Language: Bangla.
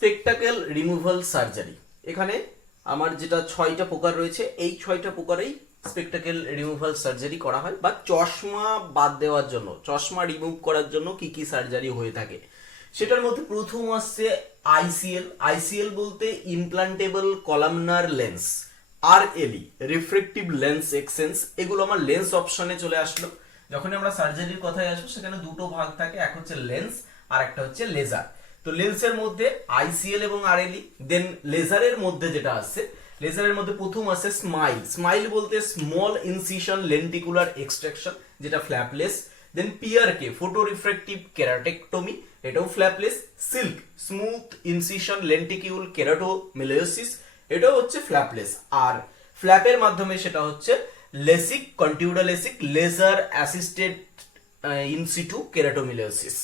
Spectacle removal surgery. এখানে আমার যেটা 6টা প্রকার রয়েছে, এই 6টা প্রকারেই স্পেকটাকেল রিমুভাল সার্জারি করা হয়, বা চশমা বাদ দেওয়ার জন্য, চশমা রিমুভ করার জন্য কি কি সার্জারি হয়ে থাকে। সেটার মধ্যে প্রথম আসছে আইসিএল। আইসিএল বলতে ইমপ্লান্টেবল কলামনার লেন্স, আর এলই রিফ্রেক্টিভ লেন্স এক্সচেঞ্জ। এগুলো আমার লেন্স অপশনে চলে আসলো। যখন আমরা সার্জারির কথায় আসবো সেখানে দুটো ভাগ থাকে, এক হচ্ছে লেন্স আর একটা হচ্ছে লেজার। তো লেন্সের মধ্যে আইসিএল এবং আরএলই। দেন লেজারের মধ্যে যেটা আছে, লেজারের মধ্যে প্রথম আছে স্মাইল। স্মাইল বলতে স্মল ইনসিশন লেন্টিকুলার এক্সট্রাকশন, যেটা flapless. Then PRK photo refractive keratectomy, এটাও flapless. Silk smooth incision lenticule keratomileusis, এটাও হচ্ছে ফ্ল্যাপলেস। আর ফ্ল্যাপের মাধ্যমে সেটা হচ্ছে LASIK, contoured LASIK, laser assisted in situ কেরাটোমিলিওসিস।